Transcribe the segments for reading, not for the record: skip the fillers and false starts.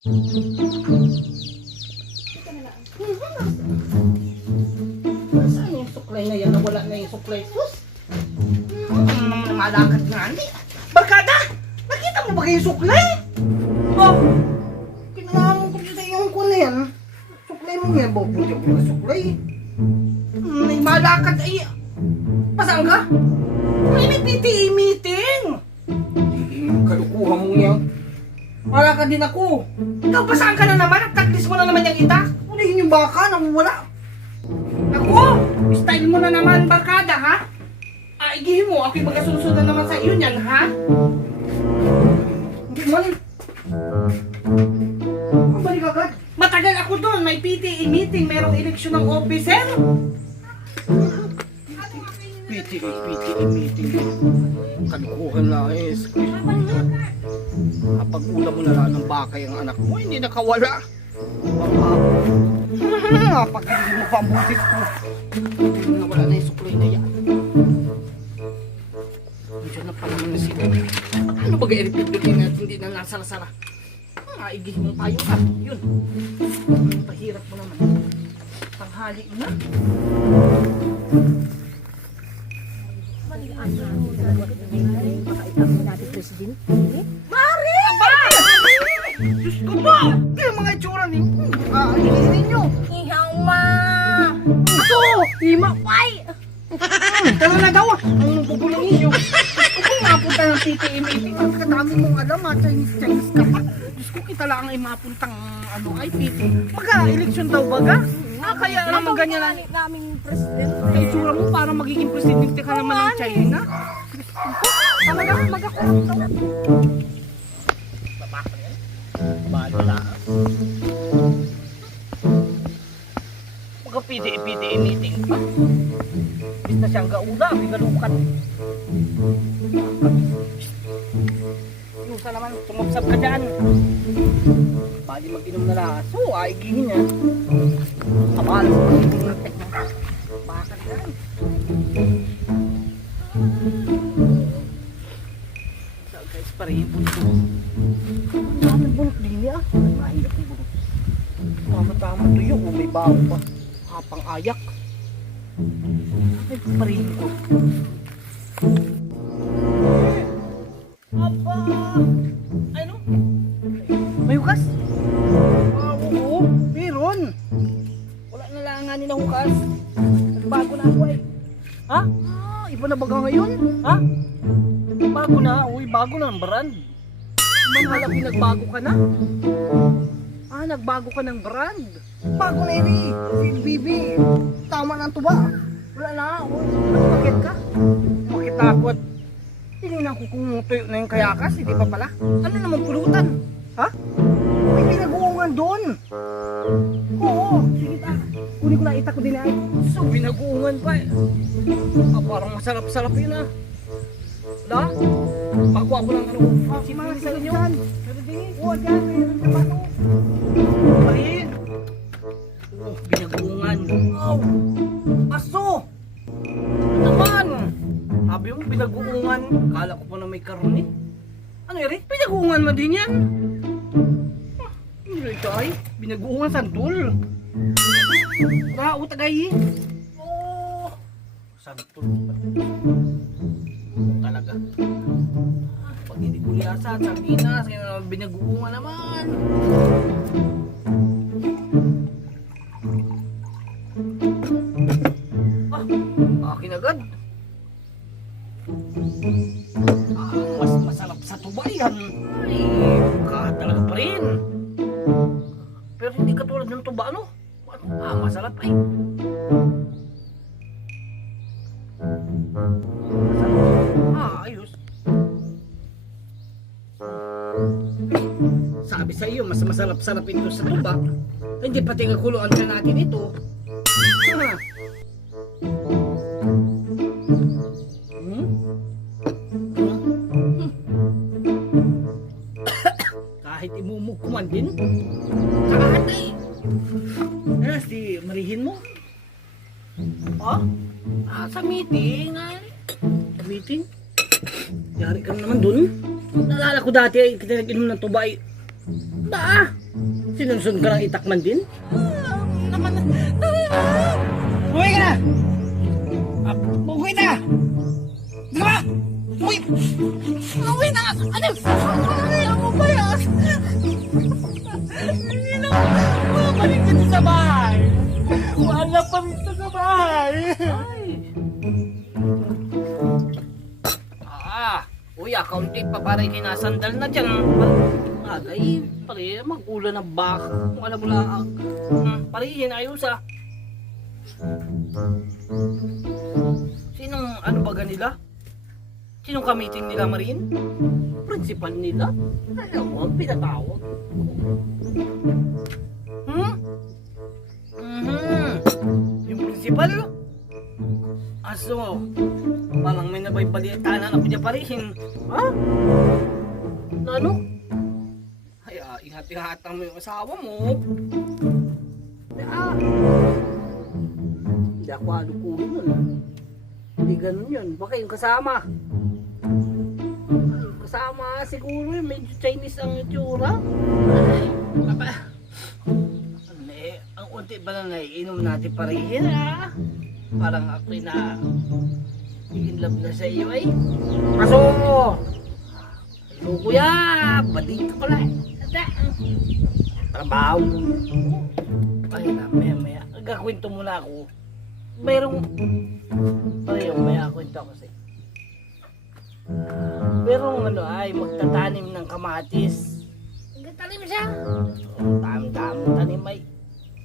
Saan yung suklay na yan? Nawala na yung suklay. Sus! Malakad nga. Hindi. Barkada! Nakita mo ba yung suklay? Oh! Kinalaman ko sa yung ko na yan. Suklay mo nga. Buti ako na suklay. May malakad ay... Pasaan ka? May PTA meeting! Kalukuha mo yan. Malakad din ako. Ikaw, pasaan ka na naman? Nagtaklis mo na naman yung itak. Ulihin yung baka, nawawala. Ako! Style mo na naman, barkada, ha? Igihin mo, ako'y magkasunod na naman sa iyo niyan, ha? Hindi man. Balik agad. Matagal ako doon, may PTA meeting, merong eleksyon ng officer. PTA meeting. Kalukuhan lang eh. Kapag ulam mo na lang ng baka yung anak mo, hindi nakawala. Kapag hindi mo pa ang butis ko, hindi na wala na yung suklay na yan. Diyan na pala na sila. Ano ba ga-repeat doon at hindi na nasara-sara? Igihin mo tayo ha. Yun. Pahirap mo naman. Tanghali na. Mari! Aba! Diyos ko ba? Kaya mga itsura igihin ninyo. Ihaw ma! Ito! Hima pay! Tara na daw ah! Ang pupulang ninyo. Kung mapunta ng PTA meeting, ang kadami mong alam ha, Chinese ka pa. Diyos ko, kita lang ay mapuntang ay PTA. Magka-eleksyon daw baga? Kaya naman ganyan lang. Naming president. Kaya itsura mo parang magiging presidente ka naman ng China. Tama na, mag-akulong daw. Babaka yan. Bala. Magka-PTA meeting pa. Bis na siyang gaula, bigalukan. Yusa naman, tumapsap ka dyan. Pwede mag-inom na lahat. So, aigihin niya. Kabal sa pag-inom natin. Baka dyan. So guys, parehin po ito. Ang bulok din niya. Mahirap yung bulok. Tama-tama tuyo. May bago pa. Kapang ayak. Ay, parehin ko. Aba! Ano? May hukas? Oo, meron. Wala na lang nga nila hukas. Nagbago na ako eh. Ha? Iba na baga ngayon? Ha? Bago na? Uy, bago na ang brand. Manhala ko nagbago ka na? Nagbago ka ng brand. Bago na yun eh. Si Bibi. Tama ng tuba. Wala na. Uy, bakit ka? Bakit takot? Tingnan ko kung tuyo na yung kayakas, hindi pa pala. Ano naman pulutan? Ha? May pinaguungan doon. Oo, sige ta. Kunin ko na ita ko din ay. So, pinaguungan pa eh. Parang masarap-sarap yun ah. Wala? Bago ako lang ano. Si mga sa inyo. Pero din eh. Oo, dyan. Mayroon na ba ito? Parin. Pinaguungan. Oh, paso. Naman. Sabi mo, pinaguungan. Kala ko pa na may karne. Ano yun? Pinaguungan mo din yan. Ano ito ay? Pinaguungan santol. Rao tagay. Oh, santol. Talaga. Pag hindi kuliasan, sardinas, binaguungan naman. Akin agad. Mas masarap sa tuba yan. Ay, talaga pa rin. Pero hindi katulad ng tuba, ano? Masarap ay. Ayos. Sabi sa iyo, mas masarap-sarap ito sa tuba. Hindi pati kuluan ka natin ito. Kahit imumugkuman din. Kakatay. Si marihin mo? Sa meeting. Sa meeting? Yari ka naman dun. Naalala ko dati ay kita nag-inom ng tuba ay... Sinunsun ka ng itakman din? Umuwi ka na! Umuwi na! Di ka ba? Umuwi na! Ano? Ako ba yan? Hindi na. Bumalik ka sa bahay. Wala pa rin sa bahay. Uy, akaunti pa pare kinasandal na dyan. Agay, pare, mag-ulan ng baka. Kung alam mo lang. Pare, hinayos ah. Sinong ano ba ganila? Sinong kamiting nila, Marin? Principal nila? Alam mo, ang pinatawag. Yung principal? Aso, parang may nabaybalitaan ako niya pa rin. Ha? Ano? Ay, ingat-ingatan mo yung asawa mo. Hindi ako alukuhin nun. Hindi ganun yun. Baka yung kasama. Yung kasama siguro yun. Medyo Chinese ang itsura. Ay, papa. Ang unti ba na naiinom natin pa rin, ha? Parang ako'y na in love na sa iyo ay. Kaso! Kaso kuya! Bading ka pala eh. Trabaho. Ay na, maya. Nagkakwento muna ako. Maya kwento ako sa'yo. Merong ano ay magtatanim ng kamatis. Nagtanim siya. Dami tanim ay.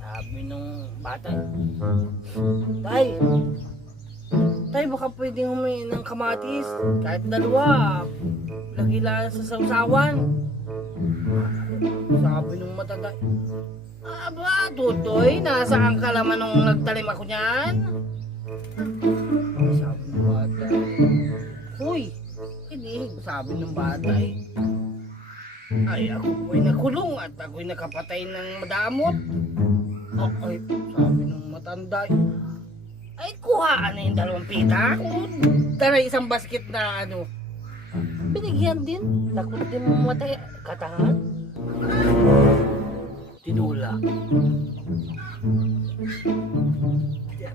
Sabi nung bata. Tay, baka pwedeng humain ng kamatis. Kahit dalawa. Lagi lang sa sausawan. Sabi nung matanda. Aba, tutoy, nasaan ka naman nung nagtanim ako niyan? Sabi ng bata. Huy, hindi. Sabi ng bata ay ako po'y nakulong at ako'y nakapatay ng madamot. Ay, sabi ng matanda. Ay, kuhaan na yung 2 pita. Tara, isang basket na ano. Binigyan din. Takot din mamatay. Katangan. Tinula.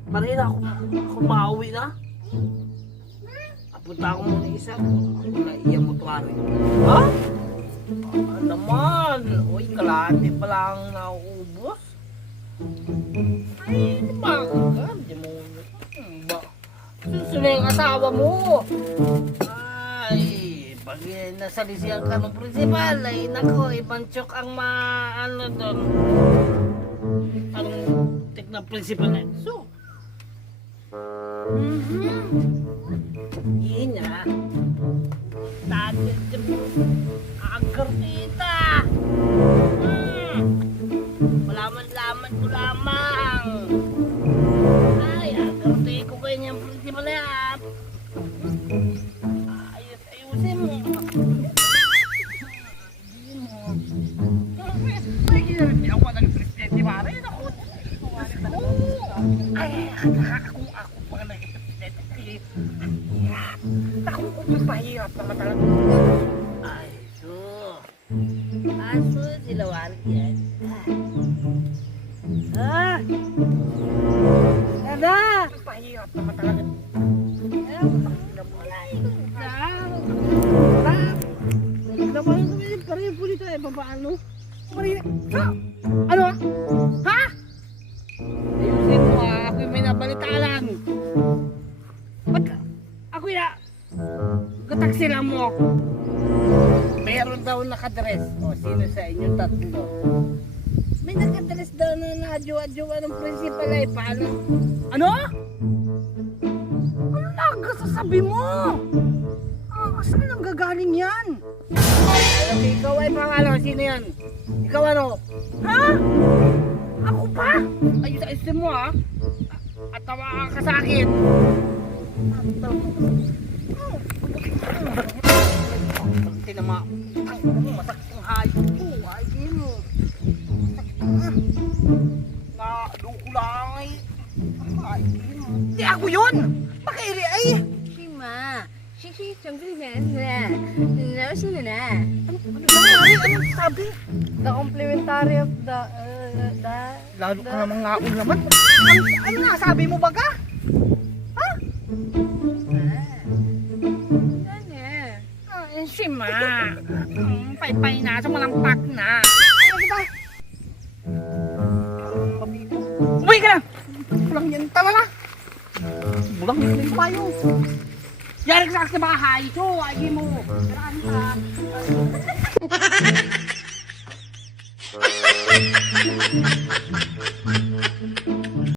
Parila ako mauwi na. Apunta ako muna isa. Ako na iyang mutuari. Ha? Naman. Uy, kalahati pa lang nauubos. Ay, bakit? Di mo. Susunod yung asawa mo. Ay, pag nasalisiyan ka ng principal, ay nako, ibang chok ang ano doon. Ang tik na principal na. So, yun nga. Dati, agar kita. Malaman-laman ko lamang. Ay, agar ko kayo niyang principal na. Ayusin mo. Hindi ako nag-presidente, pare. Ay, ako pa nag-presidente. Ako pahirap naman talaga. Ay, so. Aso, silawari yan. Ha? Dada! Pahirap naman talaga. Naman ko yung pareho po dito eh, paano? Ha? Ano? Ha? Ayusin mo ako'y may nabalitaan. Ba't ako'y na kataksi lang mo? Meron daw nakadress. O, sino sa inyong tatlo? May nakadress daw na nadyo-adyoan ng principal ay paano? Ano? Ano nagsasabi mo? Saan ang gagaling yan? Alam, ikaw ay pangalan. Sino yan? Ikaw ano? Ha? Ako pa? Ayos mo ha? At tawa ka sa akin. Tinama. Masakit ang hayop ko. Ayun mo. Naduko lang ay. Di ako yun! Pakairi ay! Shima. Shiki, siyempre na. Nausin na na. anong sabi? The complimentary of the... Lalo ka namang ngaon naman. Ano na, sabi mo baga? Ha? Sima. Pay-pay na, sumalampak na. Ano kita? Umuwi ka na! Pulang yan, tama na! Bulang yan yung payo. Yari ka sa bahay. So, agi mo. Karaan ka.